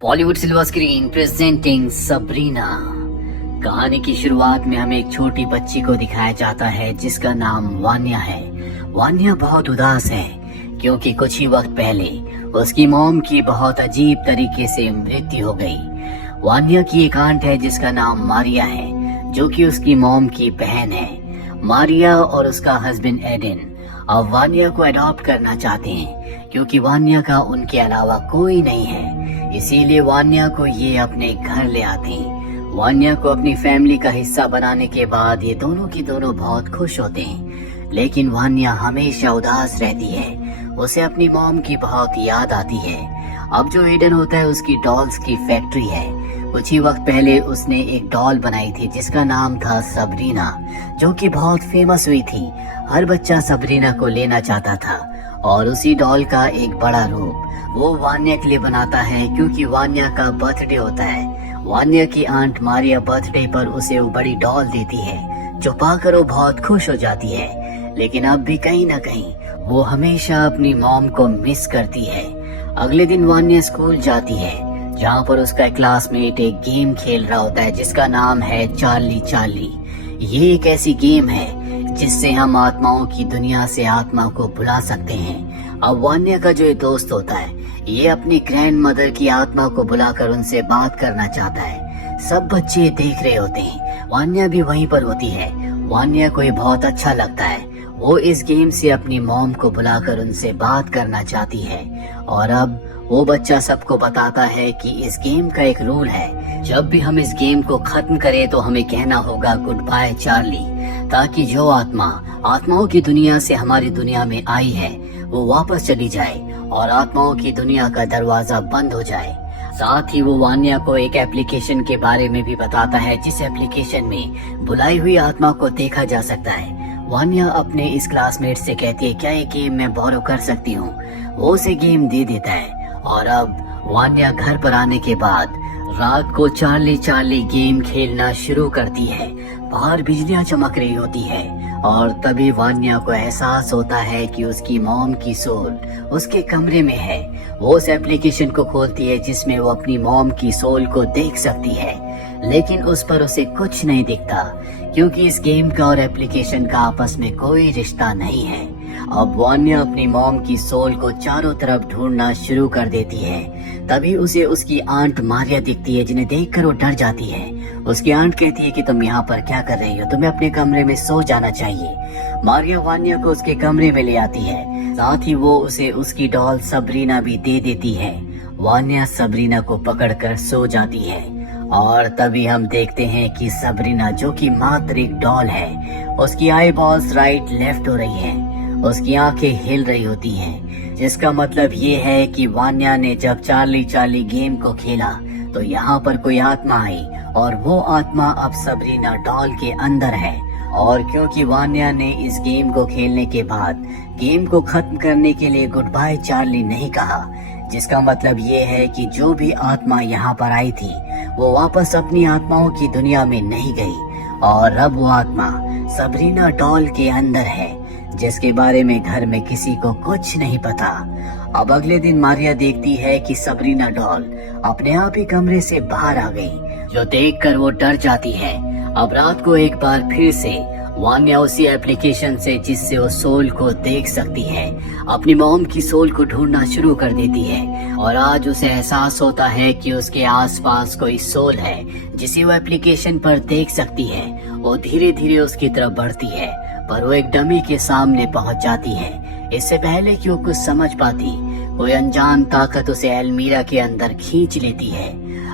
Bollywood silver screen presenting Sabrina. कहानी की शुरुआत में हमें एक छोटी बच्ची को दिखाया जाता है जिसका नाम वान्या है। वान्या बहुत उदास है क्योंकि कुछ ही वक्त पहले उसकी मॉम की बहुत अजीब तरीके से मृत्यु हो गई। वान्या की एक आंट है जिसका नाम मारिया है जो कि उसकी मॉम की बहन है। मारिया और उसका हस्बैंड एडन अब वान्या को अडॉप्ट करना चाहते हैं क्योंकि वान्या का उनके अलावा कोई नहीं है, इसीलिए वान्या को ये अपने घर ले आते हैं। वान्या को अपनी फैमिली का हिस्सा बनाने के बाद ये दोनों की दोनों बहुत खुश होते हैं, लेकिन वान्या हमेशा उदास रहती है। उसे अपनी मॉम की बहुत याद आती है। अब जो एडन होता है उसकी डॉल्स की फैक्ट्री है। कुछ ही वक्त पहले उसने एक डॉल बनाई थी जिसका नाम था सबरीना, जो कि बहुत फेमस हुई थी। हर बच्चा सबरीना को लेना चाहता था और उसी डॉल का एक बड़ा रूप वो वान्या के लिए बनाता है क्योंकि वान्या का बर्थडे होता है। वान्या की आंट मारिया बर्थडे पर उसे वो बड़ी डॉल देती है जो पाकर वो बहुत खुश हो जाती है, लेकिन अब भी कहीं ना कहीं वो हमेशा अपनी मॉम को मिस करती है। अगले दिन वान्या स्कूल जाती है जहाँ पर उसका क्लासमेट एक गेम खेल रहा होता है जिसका नाम है चार्ली चार्ली। ये एक ऐसी गेम है जिससे हम आत्माओं की दुनिया से आत्मा को बुला सकते हैं। अब वान्या का जो ये दोस्त होता है ये अपनी ग्रैंड मदर की आत्मा को बुलाकर उनसे बात करना चाहता है। सब बच्चे देख रहे होते हैं, वान्या भी वहीं पर होती है। वान्या को ये बहुत अच्छा लगता है। वो इस गेम से अपनी मॉम को बुलाकर उनसे बात करना चाहती है और अब वो बच्चा सबको बताता है कि इस गेम का एक रूल है, जब भी हम इस गेम को खत्म करें तो हमें कहना होगा गुड बाय चार्ली, ताकि जो आत्माओं की दुनिया से हमारी दुनिया में आई है वो वापस चली जाए और आत्माओं की दुनिया का दरवाजा बंद हो जाए। साथ ही वो वान्या को एक एप्लीकेशन के बारे में भी बताता है जिस एप्लीकेशन में बुलाई हुई आत्मा को देखा जा सकता है। वान्या अपने इस क्लासमेट से कहती है क्या ये गेम मैं बोरो कर सकती हूँ। वो उसे गेम दे देता है और अब वान्या घर पर आने के बाद रात को चार्ली चार्ली गेम खेलना शुरू करती है। बाहर बिजलियां चमक रही होती है और तभी वान्या को एहसास होता है कि उसकी मॉम की सोल उसके कमरे में है। वो उस एप्लीकेशन को खोलती है जिसमें वो अपनी मॉम की सोल को देख सकती है, लेकिन उस पर उसे कुछ नहीं दिखता क्योंकि इस गेम का और एप्लीकेशन का आपस में कोई रिश्ता नहीं है। अब वान्या अपनी मॉम की सोल को चारों तरफ ढूंढना शुरू कर देती है। तभी उसे उसकी आंट मारिया दिखती है जिन्हें देखकर वो डर जाती है। उसकी आंट कहती है कि तुम यहाँ पर क्या कर रही हो, तुम्हें अपने कमरे में सो जाना चाहिए। मारिया वान्या को उसके कमरे में ले आती है, साथ ही वो उसे उसकी डॉल सबरीना भी दे देती है। वान्या सबरीना को पकड़कर सो जाती है और तभी हम देखते हैं कि सबरीना जो कि मात्र एक डॉल है, उसकी आई बॉल्स राइट लेफ्ट हो रही है, उसकी आंखें हिल रही होती हैं, जिसका मतलब ये है कि वान्या ने जब चार्ली चार्ली गेम को खेला तो यहाँ पर कोई आत्मा आई और वो आत्मा अब सबरीना डॉल के अंदर है। और क्योंकि वान्या ने इस गेम को खेलने के बाद गेम को खत्म करने के लिए गुड बाय चार्ली नहीं कहा, जिसका मतलब ये है कि जो भी आत्मा यहाँ पर आई थी वो वापस अपनी आत्माओं की दुनिया में नहीं गई और अब वो आत्मा सबरीना डॉल के अंदर है, जिसके बारे में घर में किसी को कुछ नहीं पता। अब अगले दिन मारिया देखती है कि सबरीना डॉल अपने आप ही कमरे से बाहर आ गई, जो देखकर वो डर जाती है। अब रात को एक बार फिर से वान्या उसी एप्लीकेशन से जिससे वो सोल को देख सकती है अपनी मॉम की सोल को ढूंढना शुरू कर देती है और आज उसे एहसास होता है कि उसके आसपास कोई सोल है जिसे वो एप्लीकेशन पर देख सकती है। वो धीरे धीरे उसकी तरफ बढ़ती है पर वो एक डमी के सामने पहुंच जाती है। इससे पहले कि वो कुछ समझ पाती कोई अनजान ताकत उसे एल्मीरा के अंदर खींच लेती है।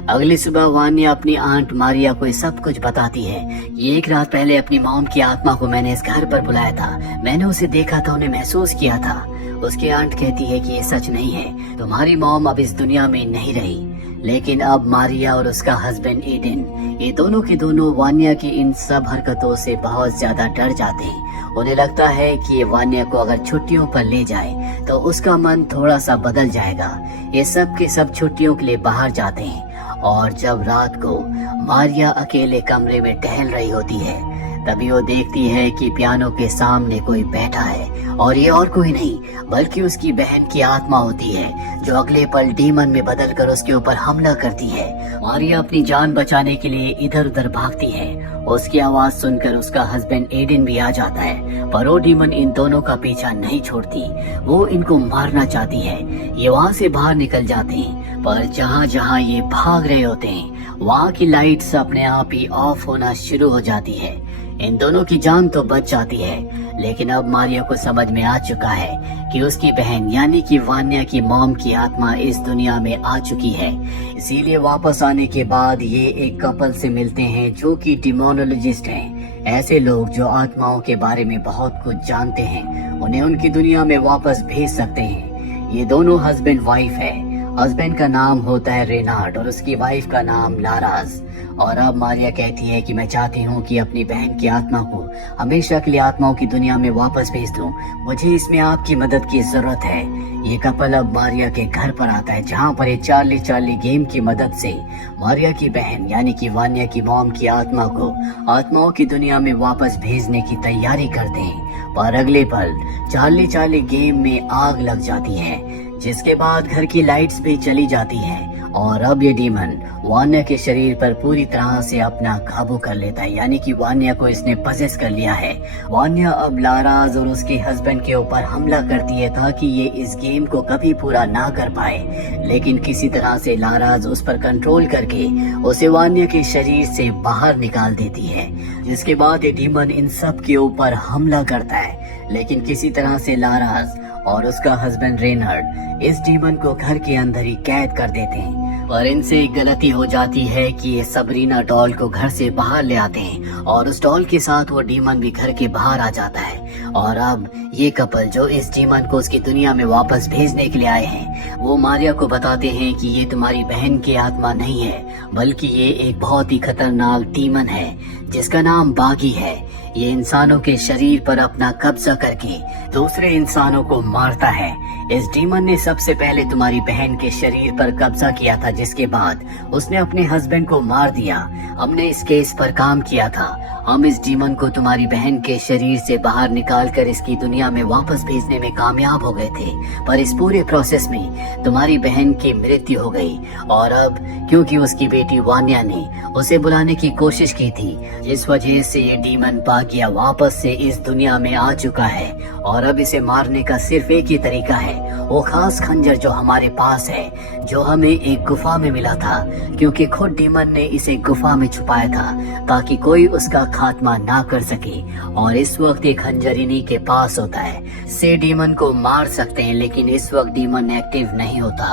अगली सुबह वान्या अपनी आंट मारिया को सब कुछ बताती है। ये एक रात पहले अपनी मॉम की आत्मा को मैंने इस घर पर बुलाया था, मैंने उसे देखा था, उन्हें महसूस किया था। उसकी आंट कहती है कि ये सच नहीं है, तुम्हारी मॉम अब इस दुनिया में नहीं रही। लेकिन अब मारिया और उसका हस्बैंड एडन, ये दोनों के दोनों वान्या की इन सब हरकतों से बहुत ज्यादा डर जाते हैं। उन्हें लगता है कि ये वान्या को अगर छुट्टियों पर ले जाए तो उसका मन थोड़ा सा बदल जाएगा। ये सब के सब छुट्टियों के लिए बाहर जाते हैं और जब रात को मारिया अकेले कमरे में टहल रही होती है तभी वो देखती है कि पियानो के सामने कोई बैठा है और ये और कोई नहीं बल्कि उसकी बहन की आत्मा होती है जो अगले पल डीमन में बदलकर उसके ऊपर हमला करती है। मारिया अपनी जान बचाने के लिए इधर उधर भागती है। उसकी आवाज सुनकर उसका हस्बैंड एडन भी आ जाता है, पर वो डीमन इन दोनों का पीछा नहीं छोड़ती। वो इनको मारना चाहती है। ये वहाँ से बाहर निकल जाते हैं, पर जहाँ जहाँ ये भाग रहे होते हैं वहाँ की लाइट्स अपने आप ही ऑफ होना शुरू हो जाती है। इन दोनों की जान तो बच जाती है, लेकिन अब मारिया को समझ में आ चुका है कि उसकी बहन यानी कि वान्या की मॉम की आत्मा इस दुनिया में आ चुकी है। इसीलिए वापस आने के बाद ये एक कपल से मिलते हैं जो कि डिमोनोलॉजिस्ट हैं। ऐसे लोग जो आत्माओं के बारे में बहुत कुछ जानते हैं, उन्हें उनकी दुनिया में वापस भेज सकते हैं। ये दोनों हस्बैंड वाइफ है। हस्बैंड का नाम होता है रेनार्ड और उसकी वाइफ का नाम लाराज। और अब मारिया कहती है कि मैं चाहती हूँ कि अपनी बहन की आत्मा को हमेशा के लिए आत्माओं की दुनिया में वापस भेज दूं। मुझे इसमें आपकी मदद की जरूरत है। ये कपल अब मारिया के घर पर आता है, जहाँ पर ये चार्ली गेम की मदद से मारिया की बहन यानी कि वान्या की मॉम की आत्मा को आत्माओं की दुनिया में वापस भेजने की तैयारी करते हैं। पर अगले पल चार्ली गेम में आग लग जाती है, जिसके बाद घर की लाइट्स भी चली जाती है और अब ये डीमन वान्या के शरीर पर पूरी तरह से अपना काबू कर लेता है, यानी कि वान्या को इसने पजेस कर लिया है। वान्या अब लाराज और उसके हस्बैंड के ऊपर हमला करती है ताकि ये इस गेम को कभी पूरा ना कर पाए, लेकिन किसी तरह से लाराज उस पर कंट्रोल करके उसे वान्या के शरीर से बाहर निकाल देती है। जिसके बाद ये डीमन इन सब के ऊपर हमला करता है, लेकिन किसी तरह से लाराज और उसका हस्बैंड रेनर्ड इस डीमन को घर के अंदर ही कैद कर देते हैं। पर इनसे एक गलती हो जाती है कि ये सबरीना डॉल को घर से बाहर ले आते हैं और उस डॉल के साथ वो डीमन भी घर के बाहर आ जाता है। और अब ये कपल जो इस डीमन को उसकी दुनिया में वापस भेजने के लिए आए हैं, वो मारिया को बताते हैं कि ये तुम्हारी बहन की आत्मा नहीं है, बल्कि ये एक बहुत ही खतरनाक डीमन है जिसका नाम बागी है। ये इंसानों के शरीर पर अपना कब्जा करके दूसरे इंसानों को मारता है। इस डीमन ने सबसे पहले तुम्हारी बहन के शरीर पर कब्जा किया था, जिसके बाद उसने अपने हस्बैंड को मार दिया। हमने इस केस पर काम किया था। हम इस डीमन को तुम्हारी बहन के शरीर से बाहर निकालकर इसकी दुनिया में वापस भेजने में कामयाब हो गए थे, पर इस पूरे प्रोसेस में तुम्हारी बहन की मृत्यु हो गई। और अब क्योंकि उसकी बेटी वान्या ने उसे बुलाने की कोशिश की थी, जिस वजह से ये डीमन बागिया वापस से इस दुनिया में आ चुका है। और अब इसे मारने का सिर्फ एक ही तरीका है, वो खास खंजर जो हमारे पास है, जो हमें एक गुफा में मिला था, क्योंकि खुद डीमन ने इसे गुफा में छुपाया था ताकि कोई उसका खात्मा ना कर सके। और इस वक्त ये खंजर इन्हीं के पास होता है। से डीमन को मार सकते हैं, लेकिन इस वक्त डीमन एक्टिव नहीं होता।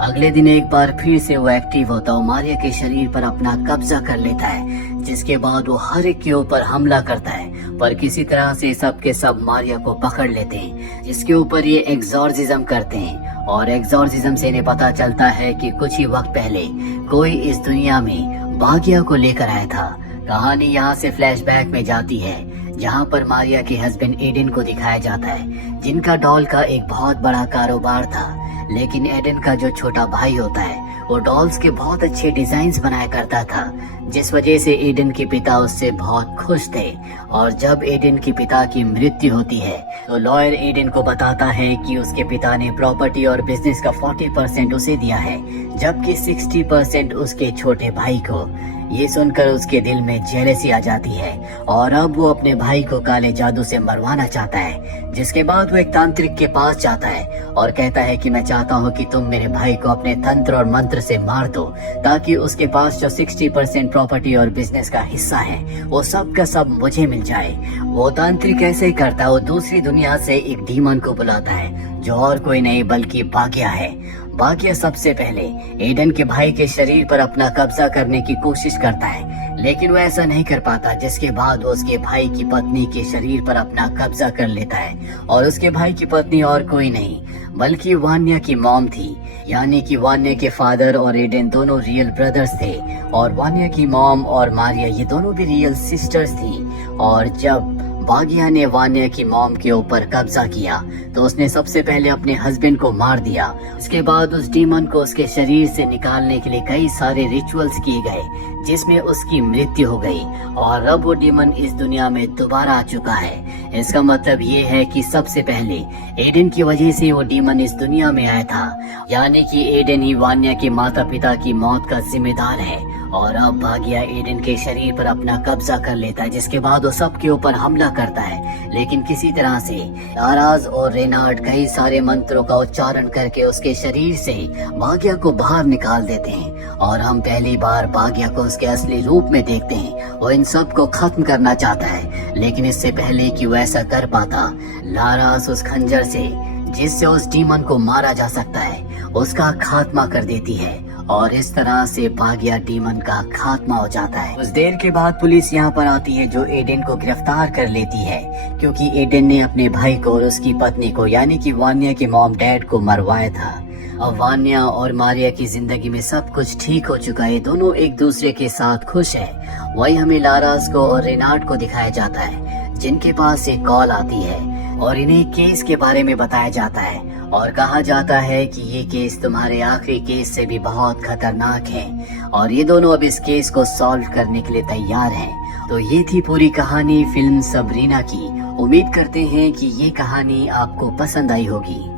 अगले दिन एक बार फिर से वो एक्टिव होता है, मारिया के शरीर पर अपना कब्जा कर लेता है, जिसके बाद वो हर एक के ऊपर हमला करता है। पर किसी तरह से सब के सब मारिया को पकड़ लेते हैं, जिसके ऊपर ये एग्जॉर्सिज्म करते हैं। और एग्जॉर्सिज्म से इन्हें पता चलता है कि कुछ ही वक्त पहले कोई इस दुनिया में बागिया को लेकर आया था। कहानी यहाँ से फ्लैशबैक में जाती है, जहाँ पर मारिया के हस्बैंड एडन को दिखाया जाता है, जिनका डॉल का एक बहुत बड़ा कारोबार था। लेकिन एडन का जो छोटा भाई होता है, वो डॉल्स के बहुत अच्छे डिजाइन्स बनाया करता था, जिस वजह से एडन के पिता उससे बहुत खुश थे। और जब एडन के पिता की मृत्यु होती है, तो लॉयर एडन को बताता है कि उसके पिता ने प्रॉपर्टी और बिजनेस का 40% उसे दिया है, जबकि 60% उसके छोटे भाई को। ये सुनकर उसके दिल में जेलसी आ जाती है और अब वो अपने भाई को काले जादू से मरवाना चाहता है। जिसके बाद वो एक तांत्रिक के पास जाता है और कहता है कि मैं चाहता हूँ कि तुम मेरे भाई को अपने तंत्र और मंत्र से मार दो, ताकि उसके पास जो 60% प्रॉपर्टी और बिजनेस का हिस्सा है, वो सब का सब मुझे मिल जाए। वो तांत्रिक ऐसे ही करता है, वो दूसरी दुनिया से एक डीमन को बुलाता है, जो और कोई नहीं बल्कि बागिया है। बागिया सबसे पहले एडन के भाई के शरीर पर अपना कब्जा करने की कोशिश करता है, लेकिन वो ऐसा नहीं कर पाता। जिसके बाद वो उसके भाई की पत्नी के शरीर पर अपना कब्जा कर लेता है। और उसके भाई की पत्नी और कोई नहीं बल्कि वान्या की मॉम थी, यानी कि वान्या के फादर और एडन दोनों रियल ब्रदर्स थे। और वान्या की मॉम और मारिया ये दोनों भी रियल सिस्टर्स थी। और जब बागिया ने वान्या की मॉम के ऊपर कब्जा किया तो उसने सबसे पहले अपने हस्बैंड को मार दिया। इसके बाद उस डीमन को उसके शरीर से निकालने के लिए कई सारे रिचुअल्स किए गए जिसमें उसकी मृत्यु हो गई और अब वो डीमन इस दुनिया में दोबारा आ चुका है। इसका मतलब ये है कि सबसे पहले एडन की वजह से वो डीमन इस दुनिया में आया था, यानी कि एडन ही वान्या के माता पिता की मौत का जिम्मेदार है। और अब बागिया एडन के शरीर पर अपना कब्जा कर लेता है, जिसके बाद वो सबके ऊपर हमला करता है। लेकिन किसी तरह से लाराज और रेनार्ड कई सारे मंत्रों का उच्चारण करके उसके शरीर से बागिया को बाहर निकाल देते हैं और हम पहली बार बागिया को उसके असली रूप में देखते हैं। वो इन सब को खत्म करना चाहता है, लेकिन इससे पहले कि वो ऐसा कर पाता, लाराज उस खंजर से जिससे उस डीमन को मारा जा सकता है उसका खात्मा कर देती है और इस तरह से बागिया डीमन का खात्मा हो जाता है। कुछ देर के बाद पुलिस यहाँ पर आती है जो एडन को गिरफ्तार कर लेती है, क्योंकि एडन ने अपने भाई को और उसकी पत्नी को यानी कि वान्या के मॉम डैड को मरवाया था। अब वान्या और मारिया की जिंदगी में सब कुछ ठीक हो चुका है, दोनों एक दूसरे के साथ खुश है। वही हमें लारास को और रेनार्ड को दिखाया जाता है जिनके पास एक कॉल आती है और इन्हें केस के बारे में बताया जाता है और कहा जाता है कि ये केस तुम्हारे आखिरी केस से भी बहुत खतरनाक है और ये दोनों अब इस केस को सॉल्व करने के लिए तैयार हैं। तो ये थी पूरी कहानी फिल्म सबरीना की। उम्मीद करते हैं कि ये कहानी आपको पसंद आई होगी।